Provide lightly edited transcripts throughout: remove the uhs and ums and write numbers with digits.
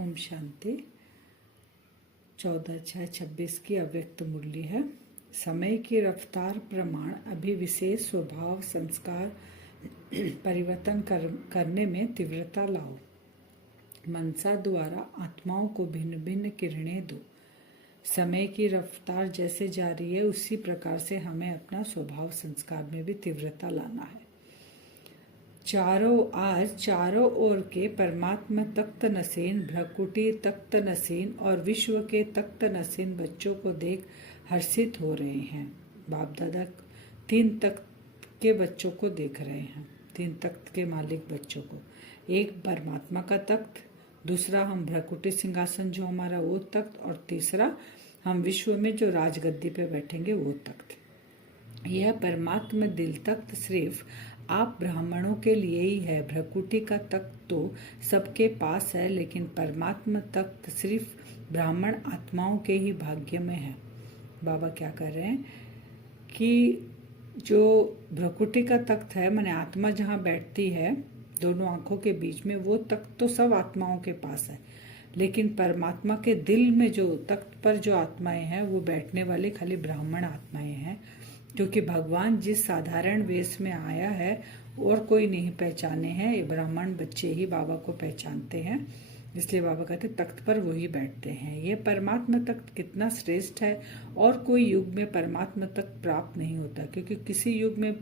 ओम शांति। 14/6/26 की अव्यक्त मुरली है। समय की रफ्तार प्रमाण अभी विशेष स्वभाव संस्कार परिवर्तन करने में तीव्रता लाओ। मनसा द्वारा आत्माओं को भिन्न भिन्न किरणें दो। समय की रफ्तार जैसे जा रही है उसी प्रकार से हमें अपना स्वभाव संस्कार में भी तीव्रता लाना है। चारों ओर के परमात्मा तख्त नसीन, भ्रकुटी तख्त नसीन और विश्व के तख्त नसीन बच्चों को देख हर्षित हो रहे हैं। बाप दादा 3 तख्त के बच्चों को देख रहे हैं, 3 तख्त के मालिक बच्चों को। एक परमात्मा का तख्त, दूसरा हम भ्रकुटी सिंहासन जो हमारा वो तख्त, और तीसरा हम विश्व में जो राजगद्दी पे बैठेंगे वो तख्त। यह परमात्मा दिल तख्त सिर्फ आप ब्राह्मणों के लिए ही है। भ्रकुटी का तख्त तो सबके पास है, लेकिन परमात्मा तख्त सिर्फ ब्राह्मण आत्माओं के ही भाग्य में है। बाबा क्या कर रहे हैं कि जो भ्रकुटी का तख्त है, माने आत्मा जहाँ बैठती है दोनों आंखों के बीच में, वो तख्त तो सब आत्माओं के पास है, लेकिन परमात्मा के दिल में जो तख्त पर जो आत्माएं हैं वो बैठने वाले खाली ब्राह्मण आत्माएं हैं, क्योंकि भगवान जिस साधारण वेश में आया है और कोई नहीं पहचाने हैं, ये ब्राह्मण बच्चे ही बाबा को पहचानते हैं। इसलिए बाबा कहते तख्त पर वही बैठते हैं। ये परमात्मा तख्त कितना श्रेष्ठ है, और कोई युग में परमात्मा तख्त प्राप्त नहीं होता, क्योंकि किसी युग में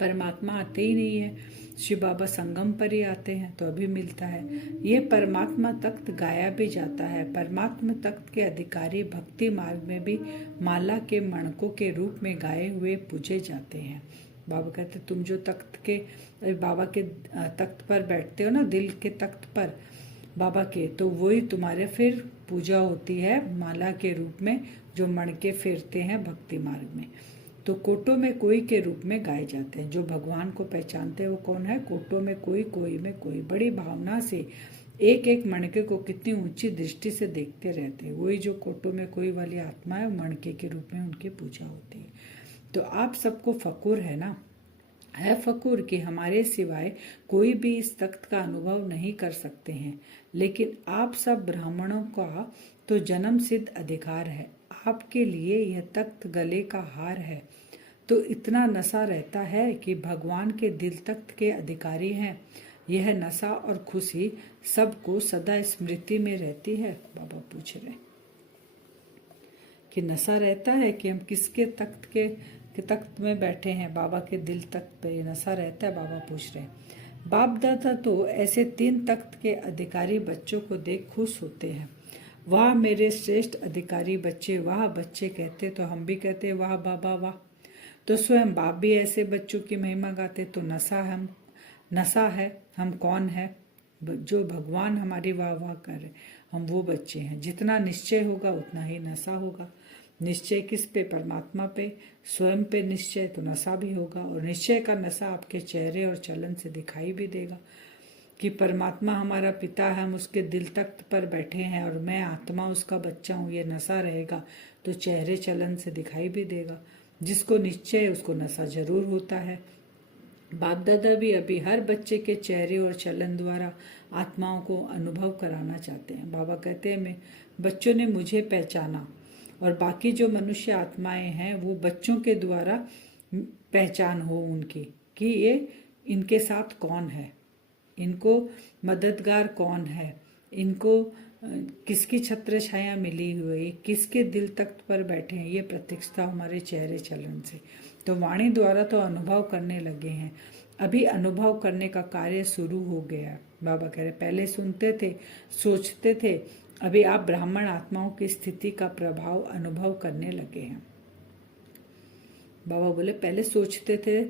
परमात्मा आते ही नहीं है। शिव बाबा संगम पर ही आते हैं तो अभी मिलता है। ये परमात्मा तख्त गाया भी जाता है। परमात्मा तख्त के अधिकारी भक्ति मार्ग में भी माला के मणकों के रूप में गाए हुए पूजे जाते हैं। बाबा कहते तुम जो तख्त के बाबा के तख्त पर बैठते हो ना, दिल के तख्त पर बाबा के, तो वही तुम्हारे फिर पूजा होती है माला के रूप में, जो मणके फेरते हैं भक्ति मार्ग में। तो कोटो में कोई के रूप में गाए जाते हैं। जो भगवान को पहचानते हैं वो कौन है? कोटो में कोई, कोई में कोई। बड़ी भावना से एक एक मणके को कितनी ऊंची दृष्टि से देखते रहते हैं। वही जो कोटो में कोई वाली आत्मा है, मणके के रूप में उनकी पूजा होती है। तो आप सबको फकुर है ना, है फकुर कि हमारे सिवाय कोई भी इस तख्त का अनुभव नहीं कर सकते हैं, लेकिन आप सब ब्राह्मणों का तो जन्म सिद्ध अधिकार है। आपके लिए यह तख्त गले का हार है। तो इतना नशा रहता है कि भगवान के दिल तख्त के अधिकारी हैं। यह नशा और खुशी सबको सदा स्मृति में रहती है। बाबा पूछ रहे कि नशा रहता है कि हम किसके तख्त के तख्त में बैठे हैं? बाबा के दिल तख्त पे ये नशा रहता है। बाबा पूछ रहे हैं। बाप दादा तो ऐसे 3 तख्त के अधिकारी बच्चों को देख खुश होते हैं। वाह मेरे श्रेष्ठ अधिकारी बच्चे, वाह बच्चे कहते तो हम भी कहते वाह बाबा वाह। तो स्वयं बाप भी ऐसे बच्चों की महिमा गाते। तो नशा है हम कौन है? जो भगवान हमारी वाह वाह करे, हम वो बच्चे हैं। जितना निश्चय होगा उतना ही नशा होगा। निश्चय किस पे? परमात्मा पे, स्वयं पे निश्चय, तो नशा भी होगा। और निश्चय का नशा आपके चेहरे और चलन से दिखाई भी देगा कि परमात्मा हमारा पिता है, हम उसके दिल तख्त पर बैठे हैं और मैं आत्मा उसका बच्चा हूँ। ये नशा रहेगा तो चेहरे चलन से दिखाई भी देगा। जिसको निश्चय है उसको नशा जरूर होता है। बाप दादा भी अभी हर बच्चे के चेहरे और चलन द्वारा आत्माओं को अनुभव कराना चाहते हैं। बाबा कहते हैं बच्चों ने मुझे पहचाना, और बाकी जो मनुष्य आत्माएं हैं वो बच्चों के द्वारा पहचान हो उनकी, कि ये इनके साथ कौन है, इनको मददगार कौन है, इनको किसकी छत्र छाया मिली हुई, किसके दिल तख्त पर बैठे हैं, ये प्रत्यक्षता हमारे चेहरे चलन से। तो वाणी द्वारा तो अनुभव करने लगे हैं। अभी अनुभव करने का कार्य शुरू हो गया। बाबा कह रहे पहले सुनते थे, सोचते थे, अभी आप ब्राह्मण आत्माओं की स्थिति का प्रभाव अनुभव करने लगे हैं। बाबा बोले पहले सोचते थे,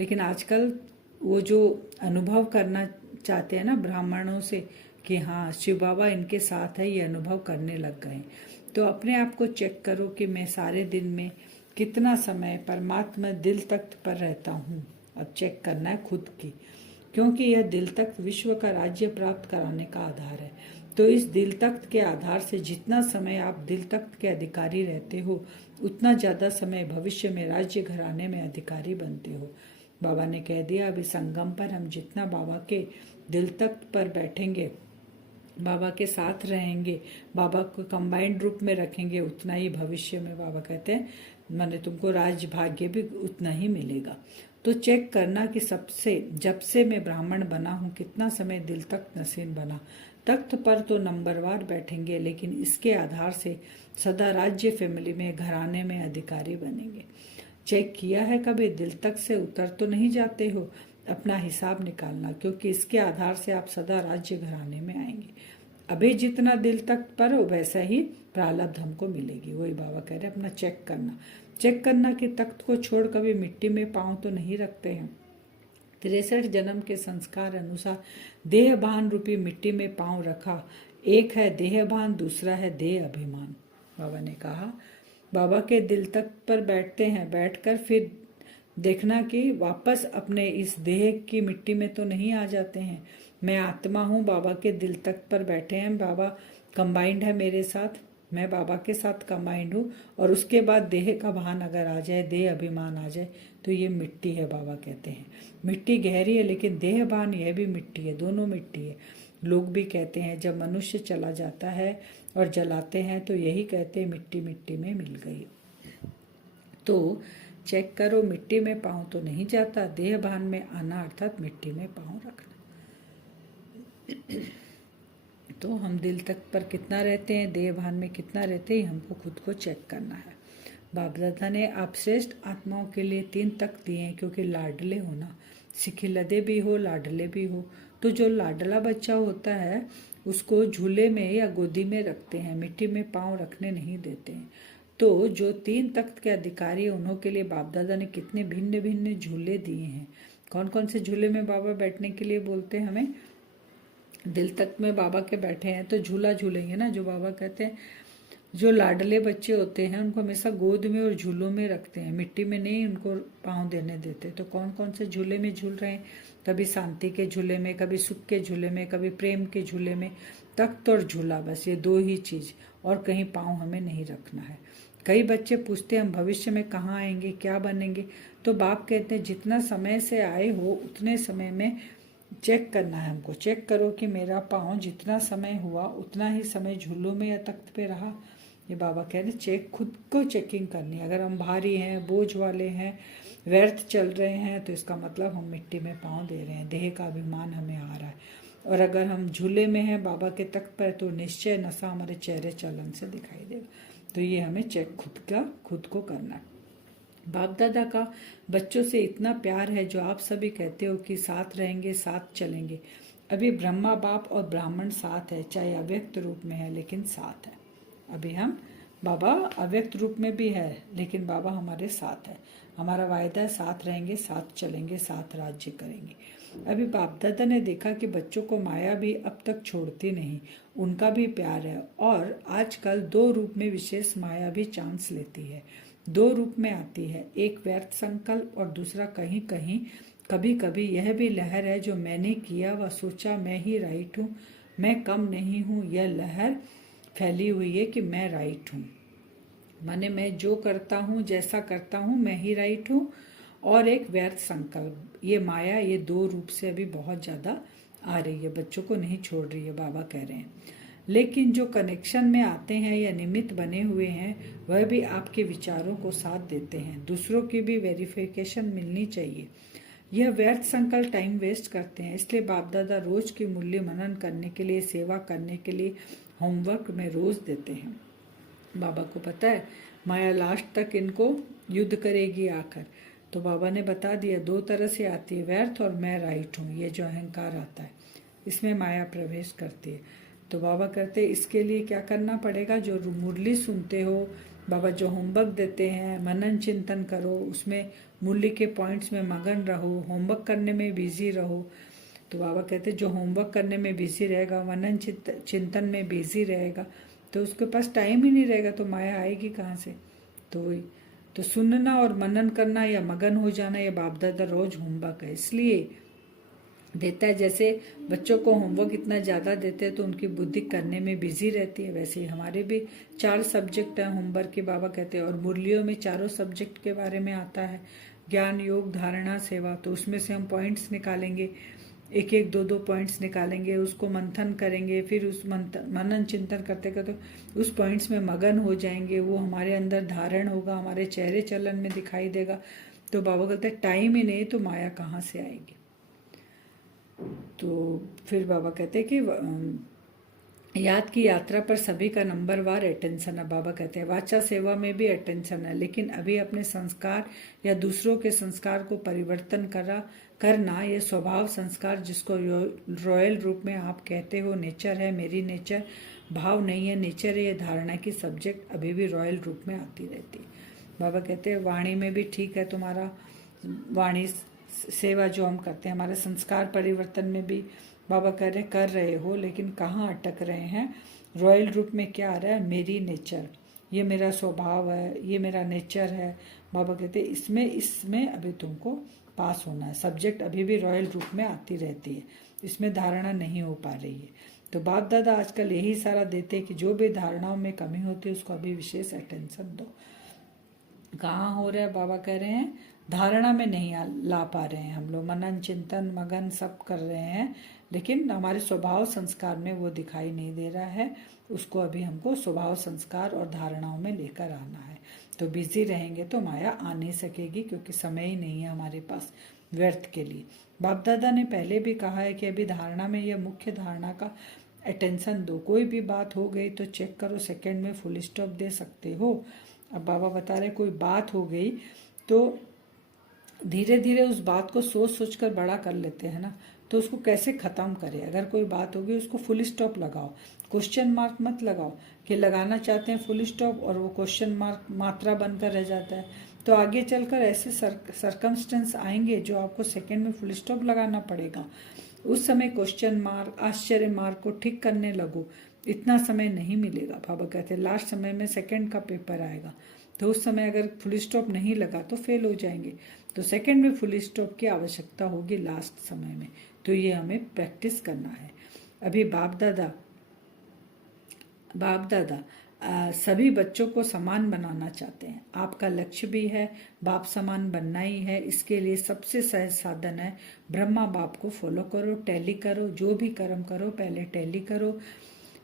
लेकिन आजकल वो जो अनुभव करना चाहते हैं ना ब्राह्मणों से कि हाँ शिव बाबा इनके साथ है, ये अनुभव करने लग गए। तो अपने आप को चेक करो कि मैं सारे दिन में कितना समय परमात्मा दिल तख्त पर रहता हूँ। अब चेक करना है खुद की, क्योंकि यह दिल तख्त विश्व का राज्य प्राप्त कराने का आधार है। तो इस दिल तख्त के आधार से जितना समय आप दिल तख्त के अधिकारी रहते हो, उतना ज़्यादा समय भविष्य में राज्य घराने में अधिकारी बनते हो। बाबा ने कह दिया अभी संगम पर हम जितना बाबा के दिल तख्त पर बैठेंगे बाबा के साथ रहेंगे, बाबा को कंबाइंड रूप में रखेंगे, उतना ही भविष्य में बाबा कहते हैं माने तुमको राज भाग्य भी उतना ही मिलेगा। तो चेक करना कि जब से मैं ब्राह्मण बना हूँ कितना समय दिल तख्त नसीन बना। तख्त पर तो नंबरवार बैठेंगे, लेकिन इसके आधार से सदा राज्य फैमिली में घराने में अधिकारी बनेंगे। चेक किया है कभी दिल तक से उतर तो नहीं जाते हो? अपना हिसाब निकालना, क्योंकि इसके आधार से आप सदा राज्य घराने में आएंगे। अभी जितना दिल तक पर हो वैसा ही प्रारब्ध हमको मिलेगी। वही बाबा कह रहे अपना चेक करना कि तख्त को छोड़ कभी मिट्टी में पांव तो नहीं रखते हैं। 63 जन्म के संस्कार अनुसार देहभान रूपी मिट्टी में पांव रखा। एक है देहभान, दूसरा है देह अभिमान। बाबा ने कहा बाबा के दिल तक पर बैठते हैं, बैठकर फिर देखना कि वापस अपने इस देह की मिट्टी में तो नहीं आ जाते हैं। मैं आत्मा हूँ, बाबा के दिल तक पर बैठे हैं, बाबा कंबाइंड है मेरे साथ, मैं बाबा के साथ कंबाइंड हूँ। और उसके बाद देह का भान अगर आ जाए, देह अभिमान आ जाए, तो ये मिट्टी है। बाबा कहते हैं मिट्टी गहरी है, लेकिन देह भान यह भी मिट्टी है, दोनों मिट्टी है। लोग भी कहते हैं जब मनुष्य चला जाता है और जलाते हैं तो यही कहते हैं मिट्टी मिट्टी में मिल गई। तो चेक करो मिट्टी में पाँव तो नहीं जाता, देह भान में आना अर्थात मिट्टी में पाँव रखना। तो हम दिल तक पर कितना रहते हैं, देह भान में कितना रहते हैं, हमको खुद को चेक करना है। बाप दादा ने आप श्रेष्ठ आत्माओं के लिए 3 तख्त दिए हैं, क्योंकि लाडले होना, सिखिलदे भी हो लाडले भी हो। तो जो लाडला बच्चा होता है उसको झूले में या गोदी में रखते हैं, मिट्टी में पाँव रखने नहीं देते हैं। तो जो 3 तख्त के अधिकारी हैं उन्हों के लिए बाप दादा ने कितने भिन्न भिन्न झूले दिए हैं। कौन कौन से झूले में बाबा बैठने के लिए बोलते हैं हमें? दिल तख्त में बाबा के बैठे हैं तो झूला झूलेंगे ना। जो बाबा कहते हैं जो लाडले बच्चे होते हैं उनको हमेशा गोद में और झूलों में रखते हैं, मिट्टी में नहीं उनको पाँव देने देते। तो कौन कौन से झूले में झूल रहे हैं? कभी शांति के झूले में, कभी सुख के झूले में, कभी प्रेम के झूले में। तख्त और झूला, बस ये 2 ही चीज, और कहीं पाँव हमें नहीं रखना है। कई बच्चे पूछते हैं हम भविष्य में कहाँ आएंगे, क्या बनेंगे? तो बाप कहते हैं जितना समय से आए हो उतने समय में चेक करना है हमको। चेक करो कि मेरा पाँव जितना समय हुआ उतना ही समय झूलों में या तख्त पे रहा। ये बाबा कह रहे चेक, खुद को चेकिंग करनी। अगर हम भारी हैं, बोझ वाले हैं, व्यर्थ चल रहे हैं, तो इसका मतलब हम मिट्टी में पाँव दे रहे हैं, देह का अभिमान हमें आ रहा है। और अगर हम झूले में हैं बाबा के तख्त पर, तो निश्चय नशा हमारे चेहरे चलन से दिखाई देगा। तो ये हमें चेक खुद को करना है। बाप दादा का बच्चों से इतना प्यार है जो आप सभी कहते हो कि साथ रहेंगे, साथ चलेंगे। अभी ब्रह्मा बाप और ब्राह्मण साथ है, चाहे अव्यक्त रूप में है लेकिन साथ है। अभी हम बाबा अव्यक्त रूप में भी है लेकिन बाबा हमारे साथ है। हमारा वायदा है साथ रहेंगे, साथ चलेंगे, साथ राज्य करेंगे। अभी बाप दादा ने देखा कि बच्चों को माया भी अब तक छोड़ती नहीं, उनका भी प्यार है। और आजकल 2 रूप में विशेष माया भी चांस लेती है, 2 रूप में आती है, एक व्यर्थ संकल्प और दूसरा कहीं कहीं कभी कभी यह भी लहर है जो मैंने किया व सोचा मैं ही राइट हूँ, मैं कम नहीं हूँ। यह लहर फैली हुई है कि मैं राइट हूँ, माने मैं जो करता हूँ, जैसा करता हूँ, मैं ही राइट हूँ। और एक व्यर्थ संकल्प, ये माया, ये 2 रूप से अभी बहुत ज़्यादा आ रही है, बच्चों को नहीं छोड़ रही है। बाबा कह रहे हैं लेकिन जो कनेक्शन में आते हैं या निमित्त बने हुए हैं वह भी आपके विचारों को साथ देते हैं। दूसरों की भी वेरिफिकेशन मिलनी चाहिए। यह व्यर्थ संकल्प टाइम वेस्ट करते हैं, इसलिए बाप दादा रोज की मूल्य मनन करने के लिए, सेवा करने के लिए होमवर्क में रोज देते हैं। बाबा को पता है माया लास्ट तक इनको युद्ध करेगी आकर। तो बाबा ने बता दिया 2 तरह से आती है, व्यर्थ और मैं राइट हूँ। ये जो अहंकार आता है इसमें माया प्रवेश करती है। तो बाबा कहते हैं इसके लिए क्या करना पड़ेगा? जो मुरली सुनते हो, बाबा जो होमवर्क देते हैं, मनन चिंतन करो, उसमें मूल्य के पॉइंट्स में मगन रहो, होमवर्क करने में बिजी रहो। तो बाबा कहते हैं जो होमवर्क करने में बिजी रहेगा, मनन चिंतन में बिजी रहेगा, तो उसके पास टाइम ही नहीं रहेगा, तो माया आएगी कहाँ से? तो वही तो सुनना और मनन करना या मगन हो जाना, ये बाप दादा रोज होमवर्क है इसलिए देता है। जैसे बच्चों को होमवर्क इतना ज़्यादा देते हैं तो उनकी बुद्धि करने में बिजी रहती है, वैसे ही हमारे भी 4 सब्जेक्ट हैं होमवर्क के, बाबा कहते हैं। और मुरलियों में 4 सब्जेक्ट के बारे में आता है, ज्ञान, योग, धारणा, सेवा। तो उसमें से हम पॉइंट्स निकालेंगे एक एक दो दो पॉइंट्स निकालेंगे, उसको मंथन करेंगे, फिर उस मनन चिंतन करते करते उस पॉइंट्स में मगन हो जाएंगे, वो हमारे अंदर धारण होगा, हमारे चेहरे चलन में दिखाई देगा। तो बाबा कहते हैं टाइम ही नहीं तो माया कहाँ से आएगी। तो फिर बाबा कहते हैं कि याद की यात्रा पर सभी का नंबर वार अटेंशन है। बाबा कहते हैं वाचा सेवा में भी अटेंशन है, लेकिन अभी अपने संस्कार या दूसरों के संस्कार को परिवर्तन करना ये स्वभाव संस्कार जिसको रॉयल रूप में आप कहते हो नेचर है, मेरी नेचर भाव नहीं है, नेचर है, ये धारणा की सब्जेक्ट अभी भी रॉयल रूप में आती रहती है। बाबा कहते हैं वाणी में भी ठीक है तुम्हारा, वाणी सेवा जो हम करते हैं, हमारे संस्कार परिवर्तन में भी बाबा कह रहे कर रहे हो, लेकिन कहाँ अटक रहे हैं। रॉयल रूप में क्या आ रहा है, मेरी नेचर, ये मेरा स्वभाव है, ये मेरा नेचर है। बाबा कहते हैं इसमें अभी तुमको पास होना है। सब्जेक्ट अभी भी रॉयल रूप में आती रहती है, इसमें धारणा नहीं हो पा रही है। तो बाप दादा आजकल यही सारा देते हैं कि जो भी धारणाओं में कमी होती है उसको अभी विशेष अटेंशन दो। कहाँ हो रहा है, बाबा कह रहे हैं धारणा में नहीं ला पा रहे हैं हम लोग, मनन चिंतन मगन सब कर रहे हैं, लेकिन हमारे स्वभाव संस्कार में वो दिखाई नहीं दे रहा है। उसको अभी हमको स्वभाव संस्कार और धारणाओं में लेकर आना है। तो बिजी रहेंगे तो माया आ नहीं सकेगी, क्योंकि समय ही नहीं है हमारे पास व्यर्थ के लिए। बाप दादा ने पहले भी कहा है कि अभी धारणा में यह मुख्य धारणा का अटेंशन दो। कोई भी बात हो गई तो चेक करो, सेकंड में फुल स्टॉप दे सकते हो। अब बाबा बता रहे कोई बात हो गई तो धीरे धीरे उस बात को सोच सोच कर बड़ा कर लेते हैं ना, तो उसको कैसे ख़त्म करें। अगर कोई बात होगी उसको फुल स्टॉप लगाओ, क्वेश्चन मार्क मत लगाओ कि लगाना चाहते हैं फुल स्टॉप और वो क्वेश्चन मार्क मात्रा बनकर रह जाता है। तो आगे चलकर ऐसे सरकमस्टेंस आएंगे जो आपको सेकंड में फुल स्टॉप लगाना पड़ेगा। उस समय क्वेश्चन मार्क आश्चर्य मार्क को ठीक करने लगो, इतना समय नहीं मिलेगा। बाबा कहते हैं लास्ट समय में सेकंड का पेपर आएगा, तो उस समय अगर फुल स्टॉप नहीं लगा तो फेल हो जाएंगे। तो सेकंड में फुल स्टॉप की आवश्यकता होगी लास्ट समय में, तो ये हमें प्रैक्टिस करना है। अभी बाप दादा सभी बच्चों को समान बनाना चाहते हैं। आपका लक्ष्य भी है बाप समान बनना ही है। इसके लिए सबसे सहज साधन है ब्रह्मा बाप को फॉलो करो, टैली करो, जो भी कर्म करो पहले टैली करो,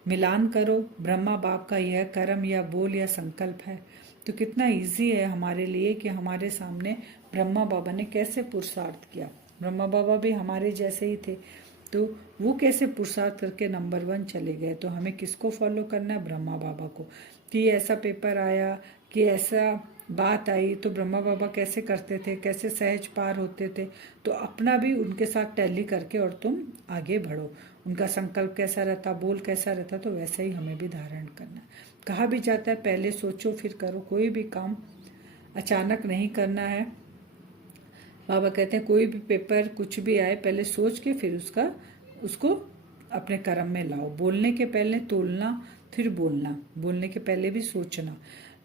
मिलान करो। ब्रह्मा बाप का यह कर्म या बोल या संकल्प है। तो कितना इजी है हमारे लिए कि हमारे सामने ब्रह्मा बाबा ने कैसे पुरुषार्थ किया। ब्रह्मा बाबा भी हमारे जैसे ही थे, तो वो कैसे पुरुषार्थ करके नंबर 1 चले गए। तो हमें किसको फॉलो करना है, ब्रह्मा बाबा को। कि ऐसा पेपर आया, कि ऐसा बात आई, तो ब्रह्मा बाबा कैसे करते थे, कैसे सहज पार होते थे। तो अपना भी उनके साथ टैली करके और तुम आगे बढ़ो। उनका संकल्प कैसा रहता, बोल कैसा रहता, तो वैसे ही हमें भी धारण करना है। कहा भी जाता है पहले सोचो फिर करो। कोई भी काम अचानक नहीं करना है। बाबा कहते हैं कोई भी पेपर कुछ भी आए पहले सोच के फिर उसको अपने कर्म में लाओ। बोलने के पहले तोलना, फिर बोलना, बोलने के पहले भी सोचना।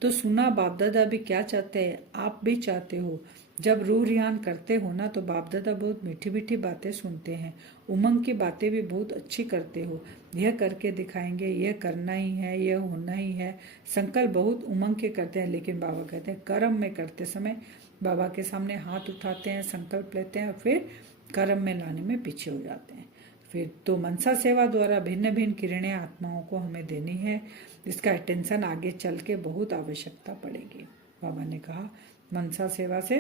तो सुना बाप दादा भी क्या चाहते हैं, आप भी चाहते हो। जब रूह रियान करते हो ना तो बाप दादा बहुत मीठी मीठी बातें सुनते हैं, उमंग की बातें भी बहुत अच्छी करते हो। यह करके दिखाएंगे, यह करना ही है, यह होना ही है। संकल्प बहुत उमंग के करते हैं, लेकिन बाबा कहते हैं कर्म में करते समय बाबा के सामने हाथ उठाते हैं, संकल्प लेते हैं, फिर कर्म में लाने में पीछे हो जाते हैं। फिर तो मनसा सेवा द्वारा भिन्न भिन्न किरणें आत्माओं को हमें देनी है। इसका अटेंशन आगे चल के बहुत आवश्यकता पड़ेगी। बाबा ने कहा मनसा सेवा से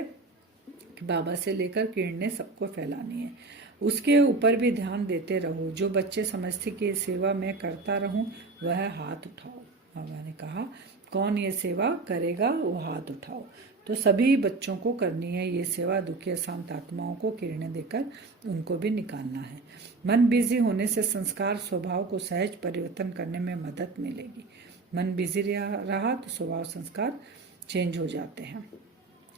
बाबा से लेकर किरणें सबको फैलानी है। उसके ऊपर भी ध्यान देते रहो। जो बच्चे समझते कि सेवा मैं करता रहूं वह हाथ उठाओ। बाबा ने कहा कौन ये सेवा करेगा, वो हाथ उठाओ। तो सभी बच्चों को करनी है ये सेवा। दुखी अशांत आत्माओं को किरणें देकर उनको भी निकालना है। मन बिजी होने से संस्कार स्वभाव को सहज परिवर्तन करने में मदद मिलेगी। मन बिजी रहा तो स्वभाव संस्कार चेंज हो जाते हैं।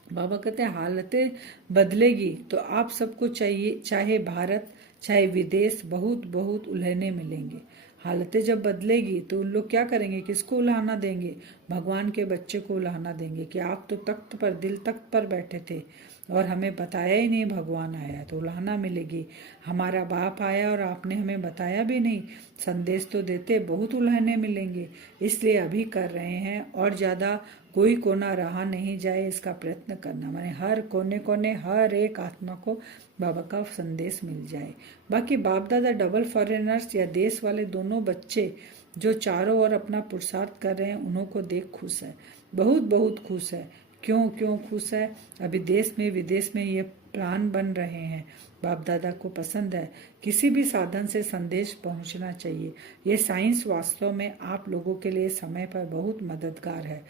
बाबा कहते हैं हालतें बदलेगी तो आप सबको चाहिए, चाहे भारत चाहे विदेश, बहुत बहुत उल्हने मिलेंगे। हालतें जब बदलेगी तो उन लोग क्या करेंगे, किसको उल्हाना देंगे, भगवान के बच्चे को उल्हाना देंगे कि आप तो तख्त पर, दिल तख्त पर बैठे थे और हमें बताया ही नहीं भगवान आया। तो उल्हाना मिलेगी। हमारा बाप आया और आपने हमें बताया भी नहीं, संदेश तो देते, बहुत उल्हाने मिलेंगे। इसलिए अभी कर रहे हैं और ज़्यादा कोई कोना रहा नहीं जाए इसका प्रयत्न करना, माने हर कोने कोने हर एक आत्मा को बाबा का संदेश मिल जाए। बाकी बाप दादा डबल फॉरेनर्स या देश वाले दोनों बच्चे जो चारों ओर अपना पुरुषार्थ कर रहे हैं उन्हों को देख खुश है, बहुत बहुत खुश है। क्यों क्यों खुश है? अभी देश में विदेश में ये प्लान बन रहे हैं। बाप दादा को पसंद है किसी भी साधन से संदेश पहुंचना चाहिए। ये साइंस वास्तव में आप लोगों के लिए समय पर बहुत मददगार है।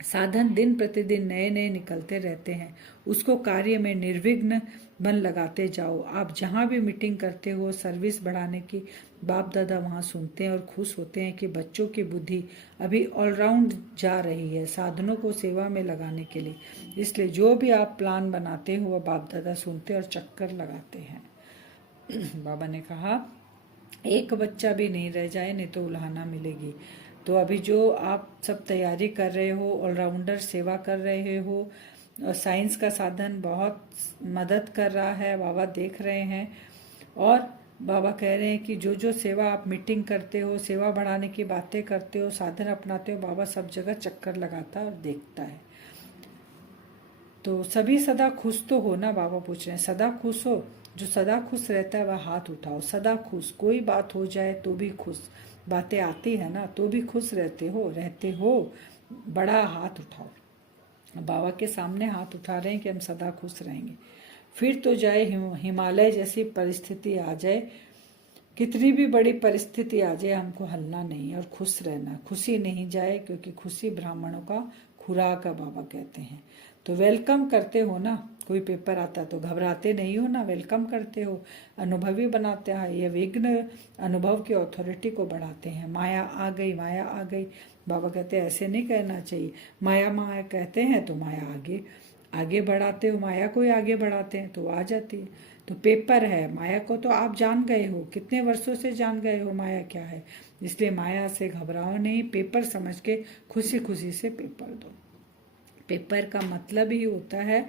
साधन दिन प्रतिदिन नए नए निकलते रहते हैं, उसको कार्य में निर्विघ्न मन लगाते जाओ। आप जहाँ भी मीटिंग करते हो सर्विस बढ़ाने की, बाप दादा वहाँ सुनते हैं और खुश होते हैं कि बच्चों की बुद्धि अभी ऑलराउंड जा रही है साधनों को सेवा में लगाने के लिए। इसलिए जो भी आप प्लान बनाते हो वह बाप दादा सुनते और चक्कर लगाते हैं। बाबा ने कहा एक बच्चा भी नहीं रह जाए, नहीं तो उल्हाना मिलेगी। तो अभी जो आप सब तैयारी कर रहे हो, ऑलराउंडर सेवा कर रहे हो, साइंस का साधन बहुत मदद कर रहा है, बाबा देख रहे हैं। और बाबा कह रहे हैं कि जो जो सेवा आप मीटिंग करते हो, सेवा बढ़ाने की बातें करते हो, साधन अपनाते हो, बाबा सब जगह चक्कर लगाता है और देखता है। तो सभी सदा खुश तो हो ना? बाबा पूछ रहे हैं सदा खुश हो? जो सदा खुश रहता है वह हाथ उठाओ। सदा खुश, कोई बात हो जाए तो भी खुश, बातें आती है ना तो भी खुश रहते हो, बड़ा हाथ उठाओ। बाबा के सामने हाथ उठा रहे हैं कि हम सदा खुश रहेंगे। फिर तो जाए हिमालय जैसी परिस्थिति आ जाए, कितनी भी बड़ी परिस्थिति आ जाए, हमको हलना नहीं और खुश रहना। खुशी नहीं जाए, क्योंकि खुशी ब्राह्मणों का खुराक है, बाबा कहते हैं। तो वेलकम करते हो ना, कोई पेपर आता तो घबराते नहीं हो ना, वेलकम करते हो, अनुभवी बनाते हैं। ये विघ्न अनुभव की अथॉरिटी को बढ़ाते हैं। माया आ गई, माया आ गई, बाबा कहते हैं ऐसे नहीं कहना चाहिए। माया माया कहते हैं तो माया आगे आगे बढ़ाते हो, माया को ही आगे बढ़ाते हैं तो आ जाती है। तो पेपर है, माया को तो आप जान गए हो, कितने वर्षों से जान गए हो माया क्या है। इसलिए माया से घबराओ नहीं, पेपर समझ के खुशी खुशी से पेपर दो। पेपर का मतलब ही होता है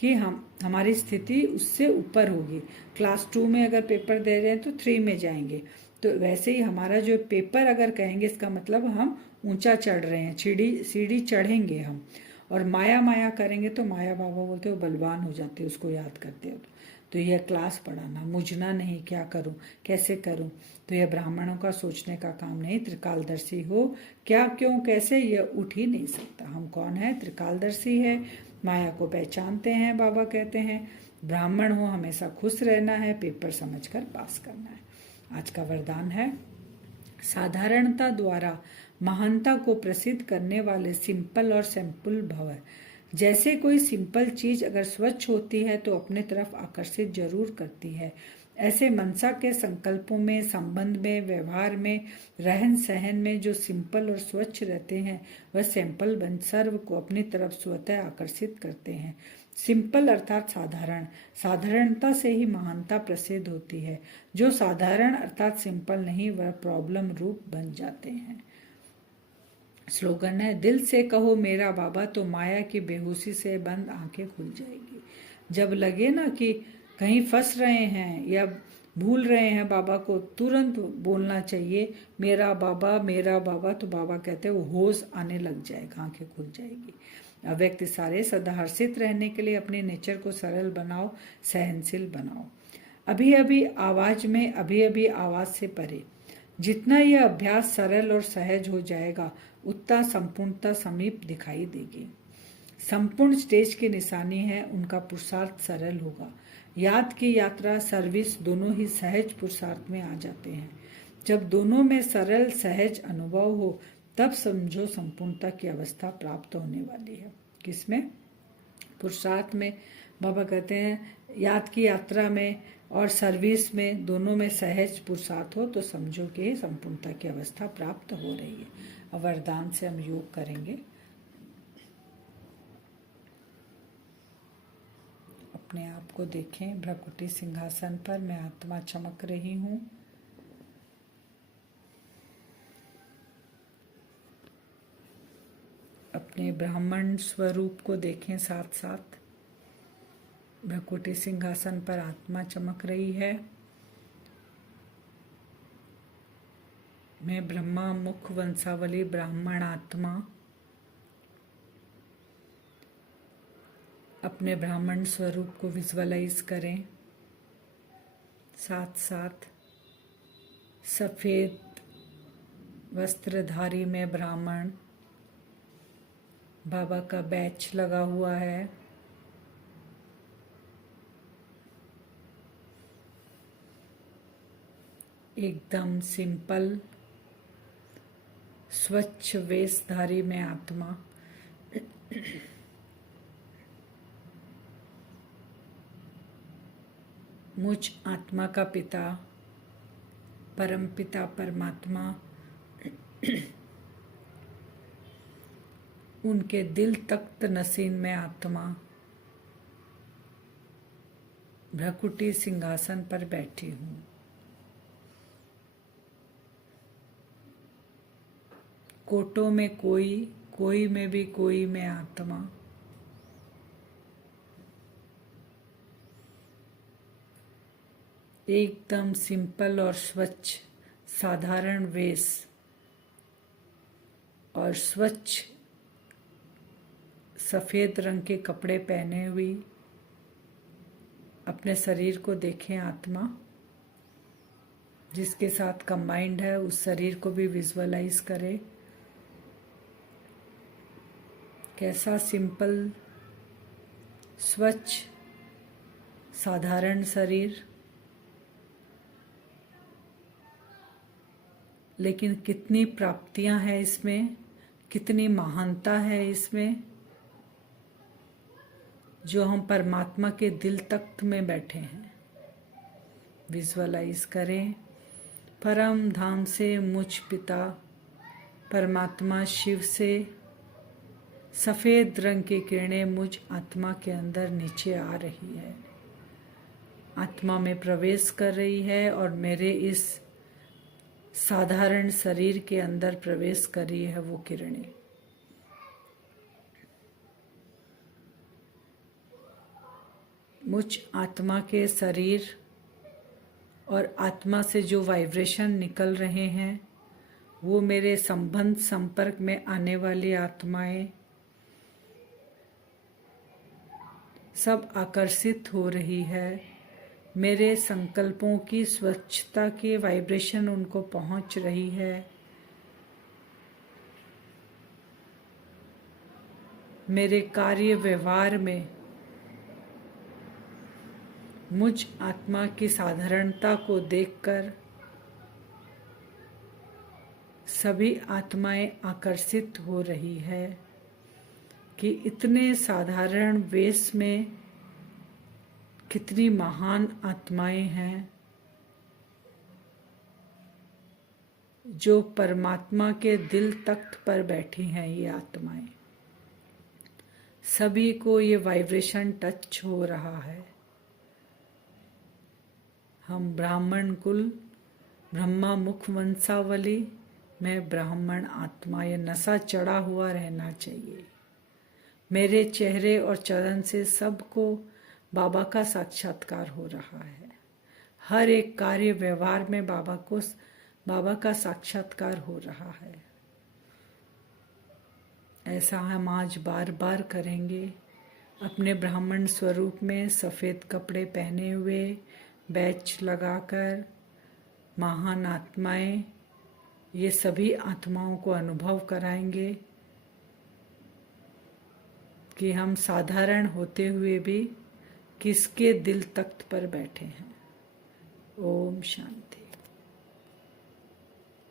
कि हमारी स्थिति उससे ऊपर होगी। क्लास 2 में अगर पेपर दे रहे हैं तो 3 में जाएंगे। तो वैसे ही हमारा जो पेपर अगर कहेंगे इसका मतलब हम ऊंचा चढ़ रहे हैं, सीढ़ी चढ़ेंगे हम। और माया माया करेंगे तो माया बाबा बोलते हो बलवान हो जाते हो, उसको याद करते हो। तो यह क्लास पढ़ाना, मुझना नहीं, क्या करूं कैसे करूं, तो यह ब्राह्मणों का सोचने का काम नहीं। त्रिकालदर्शी हो, क्या क्यों कैसे, यह उठ ही नहीं सकता। हम कौन है? त्रिकालदर्शी है, माया को पहचानते हैं। बाबा कहते हैं ब्राह्मण हो हमेशा खुश रहना है, पेपर समझकर पास करना है। आज का वरदान है साधारणता द्वारा महानता को प्रसिद्ध करने वाले सिंपल और सैंपल भव। जैसे कोई सिंपल चीज अगर स्वच्छ होती है तो अपने तरफ आकर्षित जरूर करती है, ऐसे मनसा के संकल्पों में, संबंध में, व्यवहार में, रहन सहन में जो सिंपल और स्वच्छ रहते हैं वह सैंपल बन सर्व को अपनी तरफ स्वतः आकर्षित करते हैं। सिंपल अर्थात साधारण, साधारणता से ही महानता प्रसिद्ध होती है। जो साधारण अर्थात सिंपल नहीं वह प्रॉब्लम रूप बन जाते हैं। स्लोगन है दिल से कहो मेरा बाबा तो माया की बेहोशी से बंद आंखें खुल जाएगी। जब लगे ना कि कहीं फंस रहे हैं या भूल रहे हैं बाबा को, तुरंत बोलना चाहिए मेरा बाबा मेरा बाबा। तो बाबा कहते हैं वो होश आने लग जाएगा, आंखें खुल जाएगी। अव्यक्त सारे सदा हर्षित रहने के लिए अपने नेचर को सरल बनाओ, सहनशील बनाओ। अभी अभी आवाज में, अभी अभी आवाज से परे। जितना यह अभ्यास सरल और सहज हो जाएगा उतना संपूर्णता समीप दिखाई देगी। संपूर्ण स्टेज की निशानी है उनका पुरुषार्थ सरल होगा। याद की यात्रा, सर्विस दोनों ही सहज पुरुषार्थ में आ जाते हैं। जब दोनों में सरल सहज अनुभव हो तब समझो संपूर्णता की अवस्था प्राप्त होने वाली है। किसमें? पुरुषार्थ में। बाबा कहते हैं याद की यात्रा में और सर्विस में, दोनों में सहज पुरुषार्थ हो तो समझो कि संपूर्णता की अवस्था प्राप्त हो रही है। अब वरदान से हम योग करेंगे। अपने आप को देखें भ्रकुटी सिंहासन पर, मैं आत्मा चमक रही हूँ। अपने ब्राह्मण स्वरूप को देखें साथ साथ। भ्रकुटी सिंहासन पर आत्मा चमक रही है। मैं ब्रह्मा मुख वंशावली ब्राह्मण आत्मा अपने ब्राह्मण स्वरूप को विजुअलाइज करें। साथ साथ सफ़ेद वस्त्रधारी में ब्राह्मण, बाबा का बैच लगा हुआ है। एकदम सिंपल स्वच्छ वेशधारी में आत्मा। मुझ आत्मा का पिता परमपिता परमात्मा उनके दिल तख्त नसीन में आत्मा भ्रकुटी सिंहासन पर बैठी हूँ। कोटों में कोई, कोई में भी कोई में आत्मा। एकदम सिंपल और स्वच्छ साधारण वेश और स्वच्छ सफ़ेद रंग के कपड़े पहने हुई अपने शरीर को देखें। आत्मा जिसके साथ कंबाइंड है उस शरीर को भी विजुअलाइज करें। कैसा सिंपल स्वच्छ साधारण शरीर, लेकिन कितनी प्राप्तियां हैं इसमें, कितनी महानता है इसमें, जो हम परमात्मा के दिल तख्त में बैठे हैं। विजुअलाइज करें। परम धाम से मुझ पिता परमात्मा शिव से सफ़ेद रंग की किरणें मुझ आत्मा के अंदर नीचे आ रही है, आत्मा में प्रवेश कर रही है और मेरे इस साधारण शरीर के अंदर प्रवेश कर रही है वो किरणें। मुझ आत्मा के शरीर और आत्मा से जो वाइब्रेशन निकल रहे हैं वो मेरे संबंध संपर्क में आने वाली आत्माएं सब आकर्षित हो रही है। मेरे संकल्पों की स्वच्छता की वाइब्रेशन उनको पहुंच रही है। मेरे कार्य व्यवहार में मुझ आत्मा की साधारणता को देखकर सभी आत्माएं आकर्षित हो रही है कि इतने साधारण वेश में कितनी महान आत्माएं हैं जो परमात्मा के दिल तख्त पर बैठी हैं। ये आत्माएं सभी को ये वाइब्रेशन टच हो रहा है। हम ब्राह्मण कुल ब्रह्मा मुख वंशावली में ब्राह्मण आत्मा, ये नशा चढ़ा हुआ रहना चाहिए। मेरे चेहरे और चरण से सबको बाबा का साक्षात्कार हो रहा है। हर एक कार्य व्यवहार में बाबा का साक्षात्कार हो रहा है। ऐसा हम आज बार बार करेंगे। अपने ब्राह्मण स्वरूप में सफ़ेद कपड़े पहने हुए बैच लगाकर महान आत्माएं ये सभी आत्माओं को अनुभव कराएंगे कि हम साधारण होते हुए भी किसके दिल तख्त पर बैठे हैं। ओम शांति।